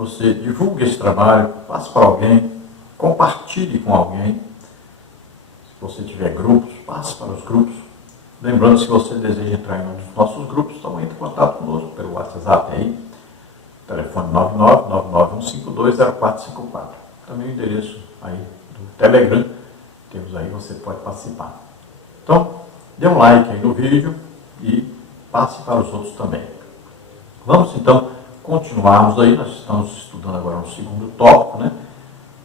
você divulgue esse trabalho, passe para alguém, compartilhe com alguém. Se você tiver grupos, passe para os grupos. Lembrando, se você deseja entrar em um dos nossos grupos, então entre em contato conosco pelo WhatsApp aí, telefone 99951520454. Também o endereço aí do Telegram, temos aí, você pode participar. Então, dê um like aí no vídeo e passe para os outros também. Vamos então continuarmos aí, nós estamos estudando agora um segundo tópico, né?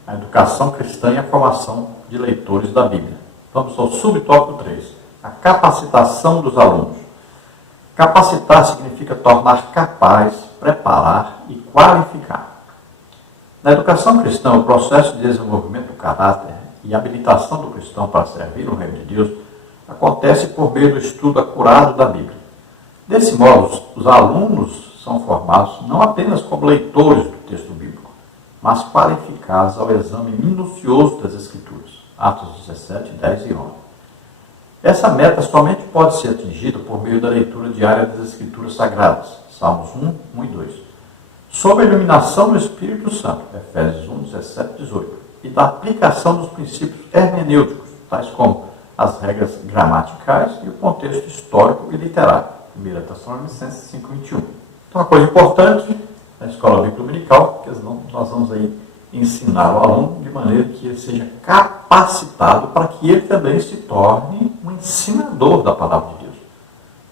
A educação cristã e a formação de leitores da Bíblia. Vamos ao subtópico 3, a capacitação dos alunos. Capacitar significa tornar capaz, preparar e qualificar. Na educação cristã, o processo de desenvolvimento do caráter e habilitação do cristão para servir o reino de Deus acontece por meio do estudo acurado da Bíblia. Desse modo, os alunos são formados não apenas como leitores do texto bíblico, mas qualificados ao exame minucioso das Escrituras. Atos 17, 10 e 11. Essa meta somente pode ser atingida por meio da leitura diária das Escrituras Sagradas, Salmos 1, 1 e 2, sob a iluminação do Espírito Santo, Efésios 1, 17 e 18, e da aplicação dos princípios hermenêuticos, tais como as regras gramaticais e o contexto histórico e literário, 1 Tessalonicenses 5, 21. Então, uma coisa importante na escola bíblica dominical, que nós vamos aí ensinar o aluno de maneira que ele seja capacitado para que ele também se torne um ensinador da palavra de Deus.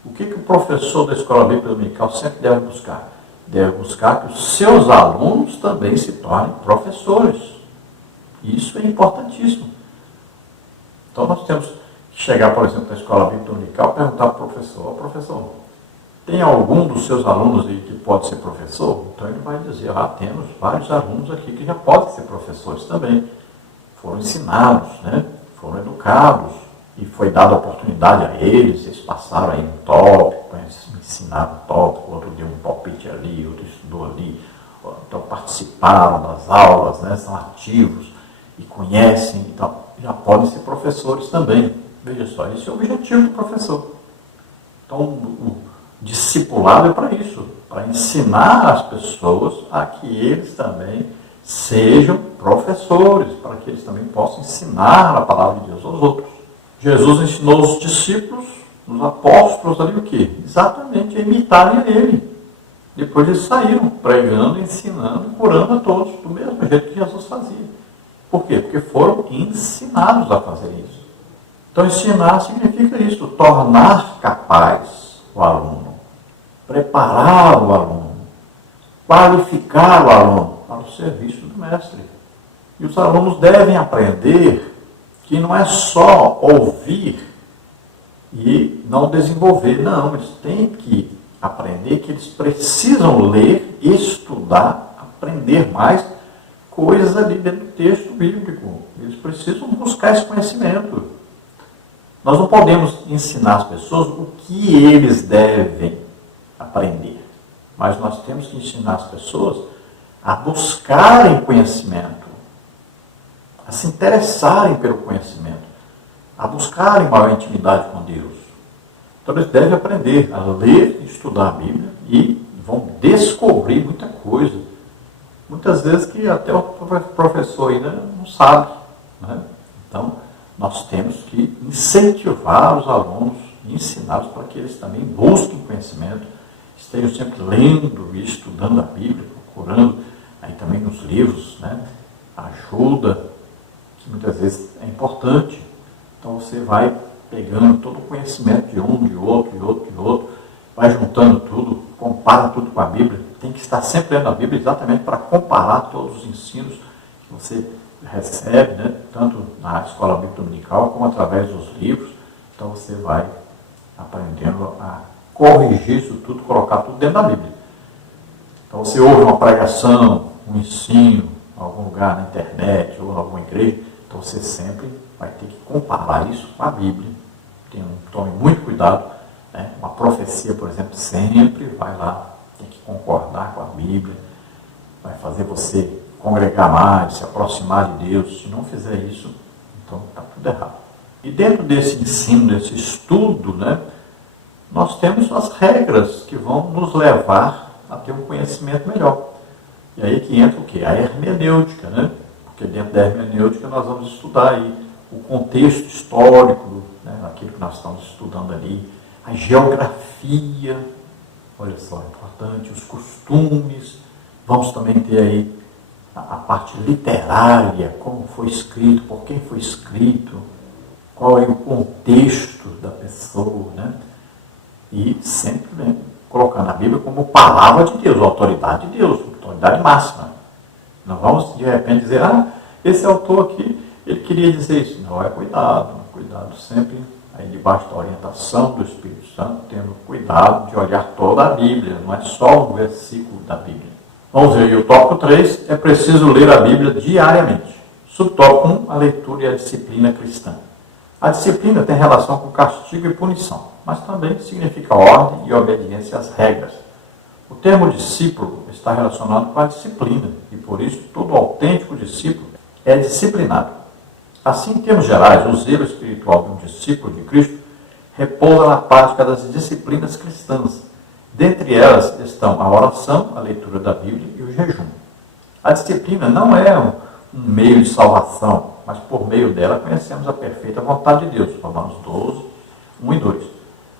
O que o professor da escola bíblica dominical sempre deve buscar? Deve buscar que os seus alunos também se tornem professores. Isso é importantíssimo. Então nós temos que chegar, por exemplo, na escola bíblica dominical e perguntar para o professor: professor, tem algum dos seus alunos aí que pode ser professor? Então ele vai dizer: temos vários alunos aqui que já podem ser professores também. Foram ensinados, né? Foram educados e foi dada a oportunidade a eles, eles passaram aí um tópico, ensinaram um tópico, outro deu um palpite ali, outro estudou ali, então participaram das aulas, né? São ativos e conhecem, então já podem ser professores também. Veja só, esse é o objetivo do professor. Então, o discipulado é para isso, para ensinar as pessoas a que eles também sejam professores, para que eles também possam ensinar a palavra de Deus aos outros. Jesus ensinou os discípulos, os apóstolos ali o quê? Exatamente a imitarem a ele. Depois eles saíram pregando, ensinando e curando a todos, do mesmo jeito que Jesus fazia. Por quê? Porque foram ensinados a fazer isso. Então, ensinar significa isso, tornar capaz o aluno, preparar o aluno, qualificar o aluno para o serviço do mestre. E os alunos devem aprender que não é só ouvir e não desenvolver. Não, eles têm que aprender que eles precisam ler, estudar, aprender mais coisas ali dentro do texto bíblico. Eles precisam buscar esse conhecimento. Nós não podemos ensinar as pessoas o que eles devem aprender, mas nós temos que ensinar as pessoas a buscarem conhecimento, a se interessarem pelo conhecimento, a buscarem maior intimidade com Deus. Então eles devem aprender a ler e estudar a Bíblia e vão descobrir muita coisa. Muitas vezes que até o professor ainda não sabe, né? Então, nós temos que incentivar os alunos e ensiná-los para que eles também busquem conhecimento, estejam sempre lendo e estudando a Bíblia, procurando aí também nos livros, né? Ajuda, que muitas vezes é importante. Então você vai pegando todo o conhecimento de um, de outro, de outro, de outro, vai juntando tudo, compara tudo com a Bíblia. Tem que estar sempre lendo a Bíblia exatamente para comparar todos os ensinos que você recebe, né? Tanto na escola bíblica dominical como através dos livros. Então você vai aprendendo a corrigir isso tudo, colocar tudo dentro da Bíblia. Então você ouve uma pregação, um ensino, em algum lugar na internet ou em alguma igreja, então você sempre vai ter que comparar isso com a Bíblia. Tome muito cuidado, né? Uma profecia, por exemplo, sempre vai lá, tem que concordar com a Bíblia, vai fazer você congregar mais, se aproximar de Deus. Se não fizer isso, então está tudo errado. E dentro desse ensino, desse estudo, né, nós temos as regras que vão nos levar a ter um conhecimento melhor. E aí que entra o quê? A hermenêutica, né? Porque dentro da hermenêutica nós vamos estudar aí o contexto histórico, né? Aquilo que nós estamos estudando ali, a geografia, olha só, importante, os costumes, vamos também ter aí a parte literária, como foi escrito, por quem foi escrito, qual é o contexto da pessoa, né? E sempre, né, colocando a Bíblia como palavra de Deus, autoridade de Deus, autoridade máxima. Não vamos de repente dizer, esse autor aqui, ele queria dizer isso. Não, cuidado sempre aí debaixo da orientação do Espírito Santo, tendo cuidado de olhar toda a Bíblia, não é só um versículo da Bíblia. Vamos ver aí o tópico 3, é preciso ler a Bíblia diariamente. Subtópico 1, a leitura e a disciplina cristã. A disciplina tem relação com castigo e punição, mas também significa ordem e obediência às regras. O termo discípulo está relacionado com a disciplina, e por isso todo autêntico discípulo é disciplinado. Assim, em termos gerais, o zelo espiritual de um discípulo de Cristo repousa na prática das disciplinas cristãs. Dentre elas estão a oração, a leitura da Bíblia e o jejum. A disciplina não é um meio de salvação, mas por meio dela conhecemos a perfeita vontade de Deus. Romanos 12, 1 e 2.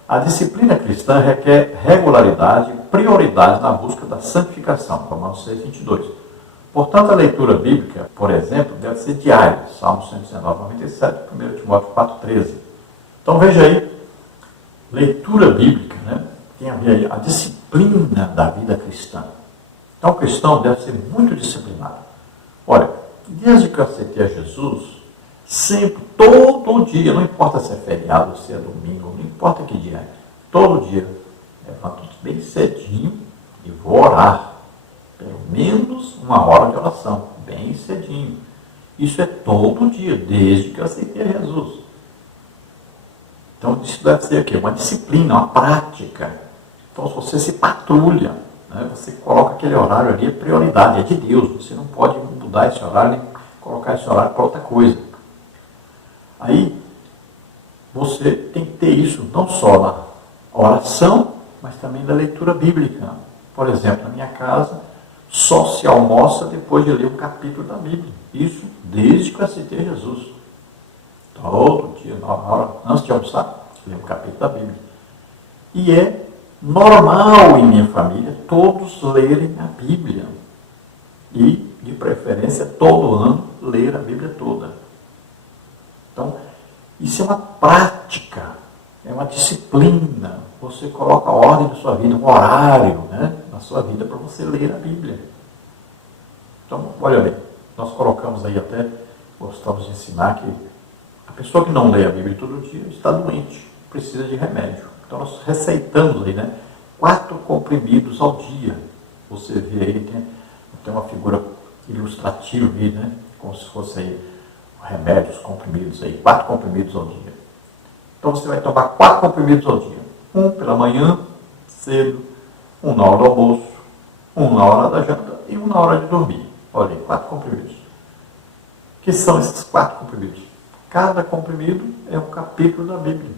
A disciplina cristã requer regularidade e prioridade na busca da santificação. Romanos 6, 22. Portanto, a leitura bíblica, por exemplo, deve ser diária. Salmo 119, 97, 1 Timóteo 4, 13. Então veja aí, leitura bíblica, né? Tem a ver aí a disciplina da vida cristã. Então o cristão deve ser muito disciplinado. Olha, desde que eu aceitei a Jesus, sempre, todo dia, não importa se é feriado, se é domingo, não importa que dia é, todo dia, levanto bem cedinho e vou orar. Pelo menos 1 hora de oração, bem cedinho. Isso é todo dia, desde que eu aceitei a Jesus. Então isso deve ser o quê? Uma disciplina, uma prática. Então se você se patrulha, né, você coloca aquele horário ali, é prioridade, é de Deus. Você não pode mudar esse horário, nem colocar esse horário para outra coisa. Aí, você tem que ter isso não só na oração, mas também na leitura bíblica. Por exemplo, na minha casa, só se almoça depois de ler um capítulo da Bíblia. Isso desde que eu aceitei Jesus. Todo dia, na hora, antes de almoçar, ler um capítulo da Bíblia. E é normal em minha família todos lerem a Bíblia. E, de preferência, todo ano, ler a Bíblia toda. Então, isso é uma prática, é uma disciplina. Você coloca a ordem na sua vida, um horário, né, na sua vida para você ler a Bíblia. Então, olha bem, nós colocamos aí até, gostamos de ensinar que a pessoa que não lê a Bíblia todo dia está doente, precisa de remédio. Então, nós receitamos aí, né, 4 comprimidos ao dia. Você vê aí, tem uma figura ilustrativa aí, né, como se fosse aí remédios, comprimidos aí, 4 comprimidos ao dia. Então você vai tomar 4 comprimidos ao dia. 1 pela manhã, cedo, 1 na hora do almoço, 1 na hora da janta e 1 na hora de dormir. Olha aí, 4 comprimidos. O que são esses 4 comprimidos? Cada comprimido é um capítulo da Bíblia.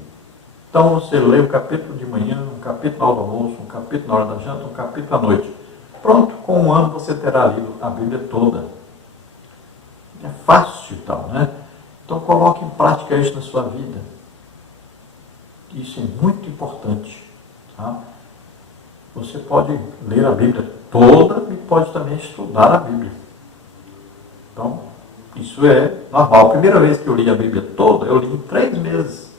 Então você lê um capítulo de manhã, um capítulo na hora do almoço, um capítulo na hora da janta, um capítulo à noite. Pronto, com 1 ano você terá lido a Bíblia toda. É fácil e tal, né? Então coloque em prática isso na sua vida. Isso é muito importante. Tá? Você pode ler a Bíblia toda e pode também estudar a Bíblia. Então, isso é normal. A primeira vez que eu li a Bíblia toda, eu li em 3 meses.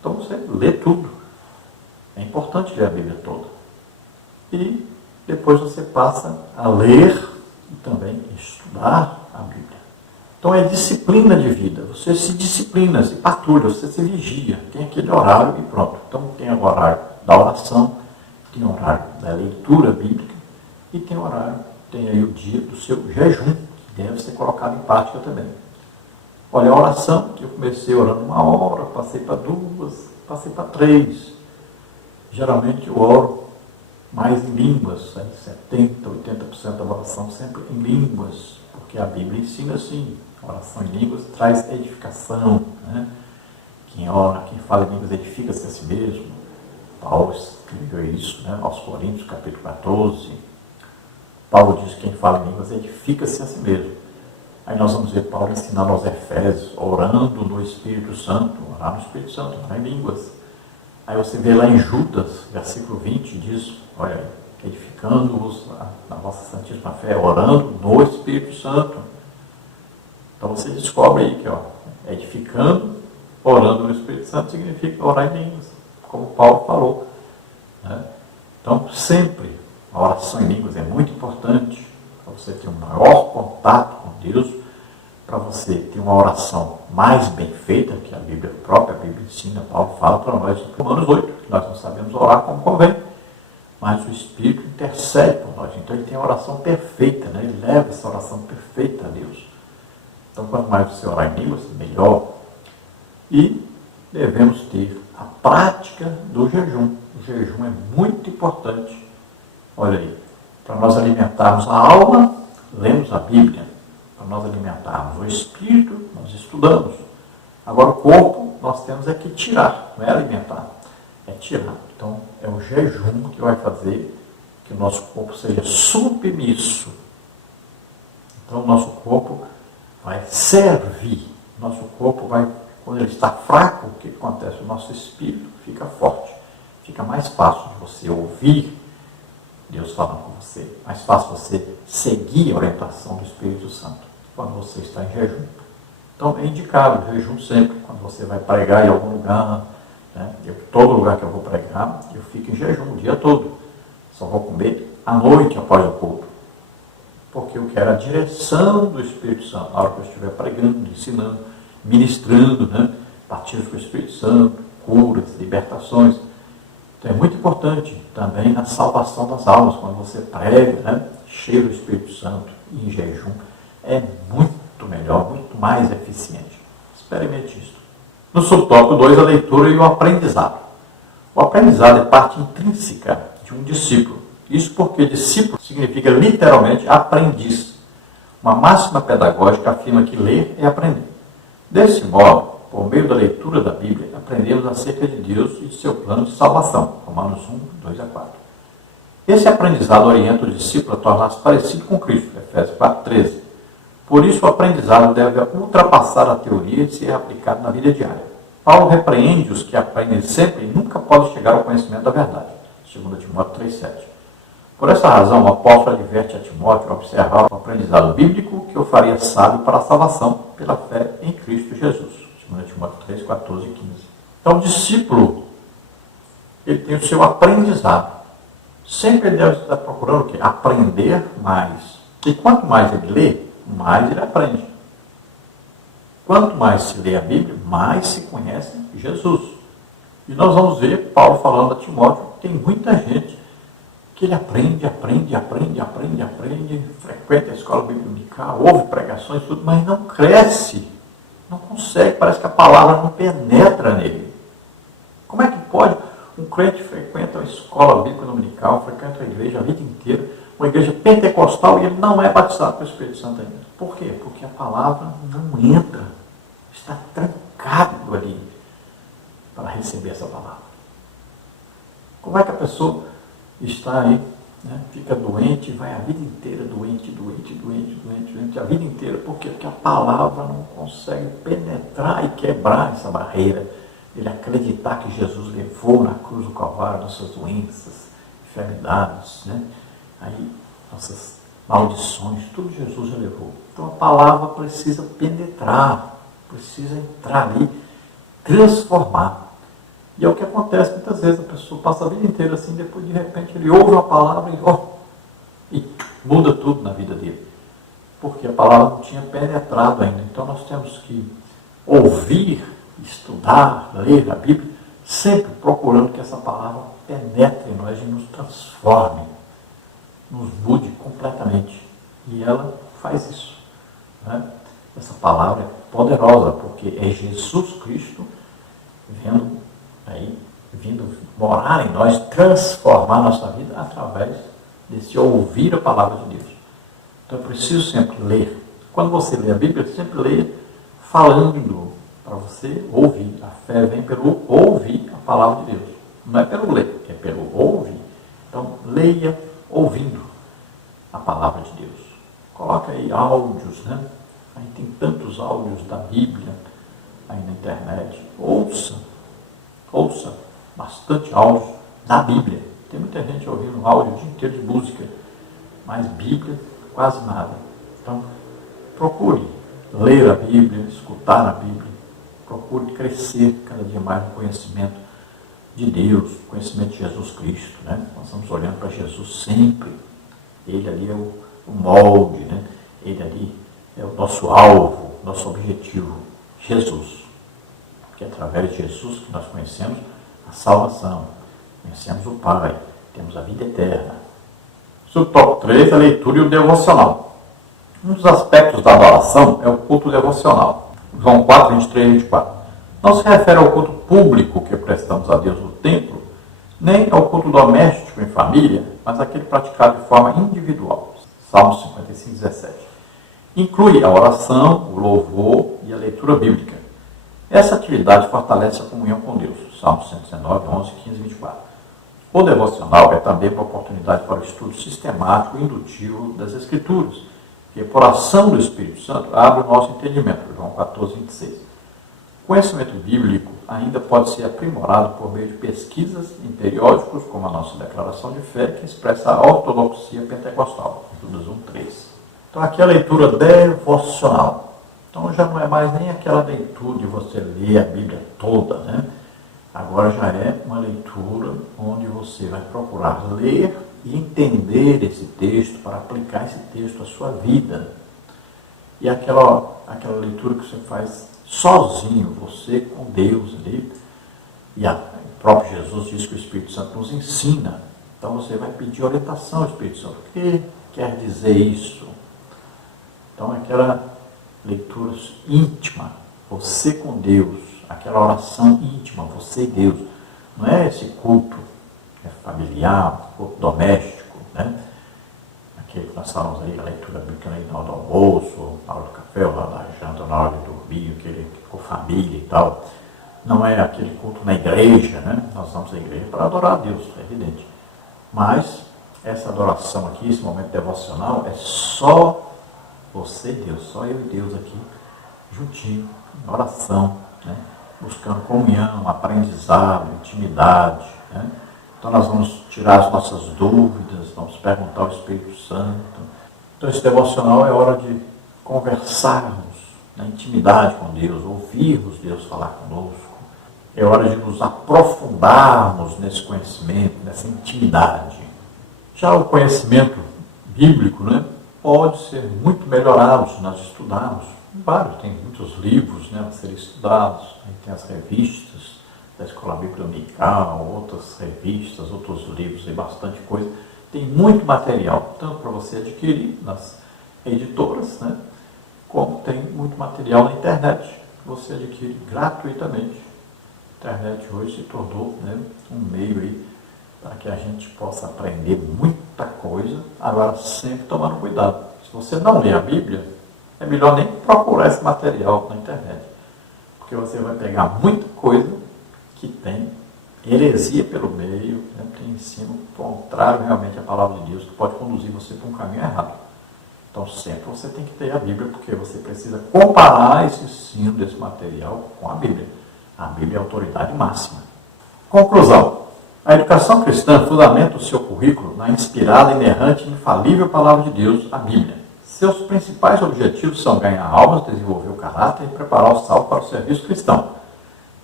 Então você lê tudo. É importante ler a Bíblia toda. E depois você passa a ler e também estudar a Bíblia. Então é disciplina de vida. Você se disciplina, se patrulha, você se vigia. Tem aquele horário e pronto. Então tem o horário da oração, tem o horário da leitura bíblica e tem o horário, tem aí o dia do seu jejum, que deve ser colocado em prática também. Olha, a oração, que eu comecei orando 1 hora, passei para 2, passei para 3. Geralmente eu oro mais em línguas, 70%, 80% da oração sempre em línguas, porque a Bíblia ensina assim, a oração em línguas traz edificação, né? Quem ora, quem fala em línguas edifica-se a si mesmo. Paulo escreveu isso, né, aos Coríntios, capítulo 14. Paulo diz que quem fala em línguas edifica-se a si mesmo. Aí nós vamos ver Paulo ensinando aos Efésios, orando no Espírito Santo, orar no Espírito Santo, orar em línguas. Aí você vê lá em Judas, versículo 20, diz, olha aí, edificando-os na vossa santíssima fé, orando no Espírito Santo. Então você descobre aí que, edificando, orando no Espírito Santo significa orar em línguas, como Paulo falou, né? Então sempre a oração em línguas é muito importante para você ter um maior contato com Deus, para você ter uma oração mais bem feita, que a Bíblia própria, a Bíblia ensina, Paulo fala para nós em Romanos 8, que nós não sabemos orar como convém, mas o Espírito intercede por nós. Então ele tem a oração perfeita, né? Ele leva essa oração perfeita a Deus. Então quanto mais você orar em línguas, melhor. E devemos ter a prática do jejum. O jejum é muito importante. Olha aí, para nós alimentarmos a alma, lemos a Bíblia. Para nós alimentarmos o espírito, nós estudamos. Agora o corpo, nós temos que tirar, não é alimentar, é tirar. Então é o jejum que vai fazer que o nosso corpo seja submisso. Então o nosso corpo vai servir. Nosso corpo vai, quando ele está fraco, o que acontece? O nosso espírito fica forte. Fica mais fácil de você ouvir Deus falando com você. Mais fácil você seguir a orientação do Espírito Santo quando você está em jejum. Então é indicado o jejum sempre. Quando você vai pregar em algum lugar, né? Todo lugar que eu vou pregar, eu fico em jejum o dia todo. Só vou comer à noite após o culto. Porque eu quero a direção do Espírito Santo. Na hora que eu estiver pregando, ensinando, ministrando, né? Batismo com o Espírito Santo, curas, libertações. Então é muito importante também na salvação das almas, quando você prega, né? Cheio do Espírito Santo e em jejum, é muito melhor, muito mais eficiente. Experimente isso. No subtópico 2, a leitura e o aprendizado. O aprendizado é parte intrínseca de um discípulo. Isso porque discípulo significa literalmente aprendiz. Uma máxima pedagógica afirma que ler é aprender. Desse modo, por meio da leitura da Bíblia, aprendemos acerca de Deus e de seu plano de salvação. Romanos 1, 2 a 4. Esse aprendizado orienta o discípulo a tornar-se parecido com Cristo. Efésios 4, 13. Por isso, o aprendizado deve ultrapassar a teoria e ser aplicado na vida diária. Paulo repreende os que aprendem sempre e nunca podem chegar ao conhecimento da verdade. 2 Timóteo 3, 7. Por essa razão, o apóstolo adverte a Timóteo a observar o aprendizado bíblico que o faria sábio para a salvação pela fé em Cristo Jesus. 2 Timóteo 3, 14 e 15. Então, o discípulo, ele tem o seu aprendizado. Sempre ele deve estar procurando o quê? Aprender mais. E quanto mais ele lê, mais ele aprende. Quanto mais se lê a Bíblia, mais se conhece Jesus. E nós vamos ver Paulo falando a Timóteo, tem muita gente que ele aprende, frequenta a escola bíblica dominical, ouve pregações, tudo, mas não cresce, não consegue, parece que a palavra não penetra nele. Como é que pode um crente frequenta a escola bíblica dominical, frequenta a igreja a vida inteira, uma igreja pentecostal, e ele não é batizado pelo Espírito Santo ainda? Por quê? Porque a palavra não entra, está trancado ali para receber essa palavra. Como é que a pessoa está aí, né, fica doente, vai a vida inteira doente, a vida inteira? Por quê? Porque a palavra não consegue penetrar e quebrar essa barreira, ele acreditar que Jesus levou na cruz do Calvário nossas doenças, enfermidades, né? Aí, nossas maldições, tudo Jesus já levou. Então a palavra precisa penetrar, precisa entrar ali, transformar. E é o que acontece muitas vezes, a pessoa passa a vida inteira assim, depois de repente ele ouve a palavra e muda tudo na vida dele. Porque a palavra não tinha penetrado ainda. Então nós temos que ouvir, estudar, ler a Bíblia, sempre procurando que essa palavra penetre em nós e nos transforme, nos mude completamente. E ela faz isso, né? Essa palavra é poderosa, porque é Jesus Cristo vindo morar em nós, transformar a nossa vida através desse ouvir a palavra de Deus. Então é preciso sempre ler. Quando você lê a Bíblia, sempre lê falando, para você ouvir. A fé vem pelo ouvir a palavra de Deus. Não é pelo ler, é pelo ouvir. Então leia ouvindo. a palavra de Deus. Coloca aí áudios, né? Aí tem tantos áudios da Bíblia aí na internet. Ouça bastante áudios da Bíblia. Tem muita gente ouvindo áudio o dia inteiro de música, mas Bíblia quase nada. Então, procure ler a Bíblia, escutar a Bíblia, procure crescer cada dia mais no conhecimento de Deus, conhecimento de Jesus Cristo, né? Nós estamos olhando para Jesus sempre. Ele ali é o molde, né? Ele ali é o nosso alvo, nosso objetivo, Jesus. Porque é através de Jesus que nós conhecemos a salvação, conhecemos o Pai, temos a vida eterna. Subtópico 3, a leitura e o devocional. Um dos aspectos da adoração é o culto devocional. João 4, 23 e 24. Não se refere ao culto público que prestamos a Deus no templo, nem ao culto doméstico em família, mas aquele praticado de forma individual. Salmo 55, 17. Inclui a oração, o louvor e a leitura bíblica. Essa atividade fortalece a comunhão com Deus. Salmo 119, 11, 15 e 24. O devocional é também uma oportunidade para o estudo sistemático e indutivo das Escrituras, que, por ação do Espírito Santo, abre o nosso entendimento. João 14, 26. O conhecimento bíblico ainda pode ser aprimorado por meio de pesquisas em periódicos, como a nossa declaração de fé, que expressa a ortodoxia pentecostal, Judas 1, 3. Então, aqui a leitura devocional. Então, já não é mais nem aquela leitura de você ler a Bíblia toda, né? Agora já é uma leitura onde você vai procurar ler e entender esse texto para aplicar esse texto à sua vida. E aquela leitura que você faz sozinho, você com Deus ali. E o próprio Jesus diz que o Espírito Santo nos ensina. Então você vai pedir orientação ao Espírito Santo. O que quer dizer isso? Então aquela leitura íntima, você com Deus, aquela oração íntima, você e Deus. Não é esse culto familiar, culto doméstico, né? Aquele que nós falamos aí, a leitura bíblica na hora do almoço, na hora do café, ou na hora da janta, na hora de dormir, aquele com família e tal. Não é aquele culto na igreja, né? Nós vamos à igreja para adorar a Deus, é evidente. Mas essa adoração aqui, esse momento devocional, é só você e Deus, só eu e Deus aqui, juntinho, em oração, né? Buscando comunhão, aprendizado, intimidade, né? Então nós vamos tirar as nossas dúvidas, vamos perguntar ao Espírito Santo. Então esse devocional é hora de conversarmos na intimidade com Deus, ouvirmos Deus falar conosco. É hora de nos aprofundarmos nesse conhecimento, nessa intimidade. Já o conhecimento bíblico, né, pode ser muito melhorado se nós estudarmos. Tem muitos livros, né, a serem estudados, tem as revistas da Escola Bíblica Dominical, outras revistas, outros livros, tem bastante coisa. Tem muito material, tanto para você adquirir nas editoras, né, como tem muito material na internet, que você adquire gratuitamente. A internet hoje se tornou, né, um meio aí para que a gente possa aprender muita coisa, agora sempre tomando cuidado. Se você não lê a Bíblia, é melhor nem procurar esse material na internet, porque você vai pegar muita coisa que tem heresia pelo meio, né, tem ensino contrário realmente à palavra de Deus, que pode conduzir você para um caminho errado. Então sempre você tem que ter a Bíblia, porque você precisa comparar esse ensino desse material com a Bíblia. A Bíblia é a autoridade máxima. Conclusão. A educação cristã fundamenta o seu currículo na inspirada, inerrante e infalível palavra de Deus, a Bíblia. Seus principais objetivos são ganhar almas, desenvolver o caráter e preparar o salvo para o serviço cristão.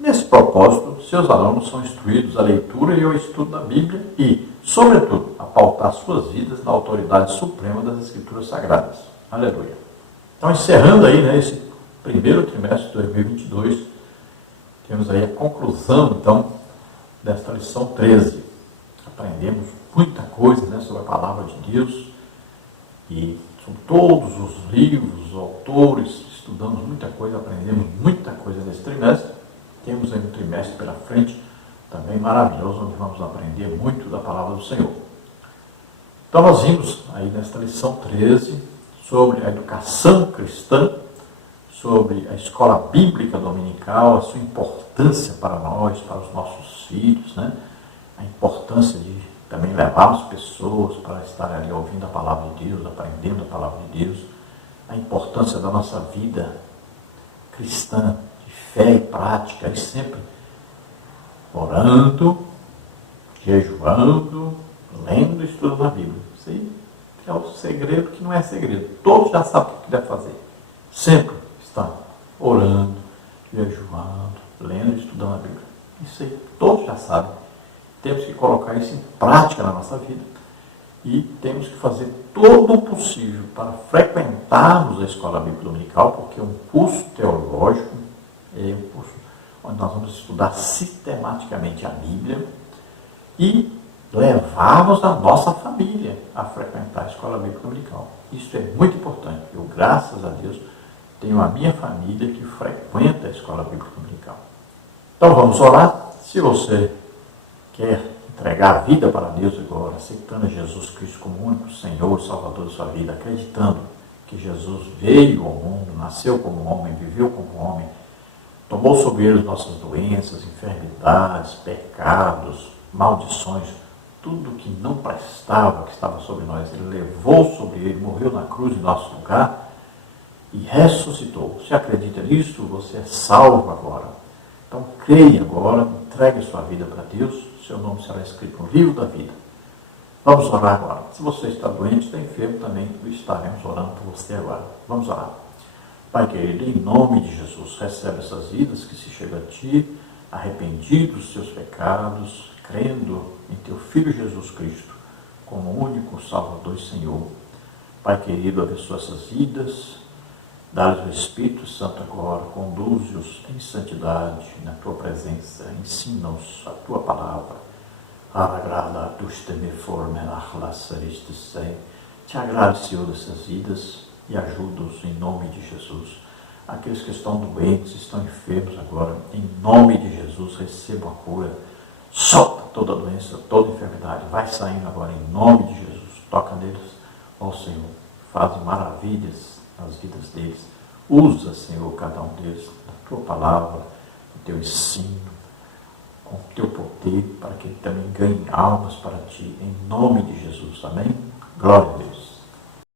Nesse propósito, seus alunos são instruídos à leitura e ao estudo da Bíblia e, sobretudo, a pautar suas vidas na autoridade suprema das Escrituras Sagradas. Aleluia. Então, encerrando aí, né, esse primeiro trimestre de 2022, temos aí a conclusão, então, desta lição 13. Aprendemos muita coisa, né, sobre a palavra de Deus e sobre todos os livros, autores, estudamos muita coisa, aprendemos muita coisa nesse trimestre. Temos aí um trimestre pela frente, também maravilhoso, onde vamos aprender muito da palavra do Senhor. Então nós vimos aí nesta lição 13 sobre a educação cristã, sobre a escola bíblica dominical, a sua importância para nós, para os nossos filhos, né? A importância de também levarmos pessoas para estarem ali ouvindo a palavra de Deus, aprendendo a palavra de Deus, a importância da nossa vida cristã, de fé e prática, e sempre orando, jejuando, lendo e estudando a Bíblia. Isso aí é o segredo que não é segredo. Todos já sabem o que deve fazer. Sempre está orando, jejuando, lendo e estudando a Bíblia. Isso aí todos já sabem. Temos que colocar isso em prática na nossa vida. E temos que fazer todo o possível para frequentarmos a Escola Bíblica Dominical, porque é um curso teológico, é um curso onde nós vamos estudar sistematicamente a Bíblia e levarmos a nossa família a frequentar a Escola Bíblica Dominical. Isso é muito importante. Eu, graças a Deus, tenho a minha família que frequenta a Escola Bíblica Dominical. Então vamos orar. Se você quer entregar a vida para Deus agora, aceitando Jesus Cristo como único Senhor e Salvador da sua vida, acreditando que Jesus veio ao mundo, nasceu como homem, viveu como homem, tomou sobre ele as nossas doenças, enfermidades, pecados, maldições, tudo que não prestava, que estava sobre nós, ele levou sobre ele, morreu na cruz em nosso lugar e ressuscitou. Se acredita nisso, você é salvo agora. Então creia agora, entregue sua vida para Deus, seu nome será escrito no livro da vida. Vamos orar agora. Se você está doente, está enfermo também, estaremos orando por você agora. Vamos orar. Pai querido, em nome de Jesus, recebe essas vidas que se chegam a Ti, arrependidos dos seus pecados, crendo em Teu Filho Jesus Cristo, como único Salvador e Senhor. Pai querido, abençoa essas vidas, dá-lhes o Espírito Santo agora, conduz-os em santidade, na Tua presença, ensina-os a Tua palavra. Te agrade, Senhor, dessas vidas e ajuda-os em nome de Jesus. Aqueles que estão doentes, estão enfermos agora, em nome de Jesus, recebam a cura. Solta toda doença, toda enfermidade, vai saindo agora em nome de Jesus. Toca neles, ó Senhor, faz maravilhas nas vidas deles. Usa, Senhor, cada um deles, a Tua palavra, o Teu ensino, com o Teu poder, para que ele também ganhe almas para Ti, em nome de Jesus. Amém? Glória a Deus.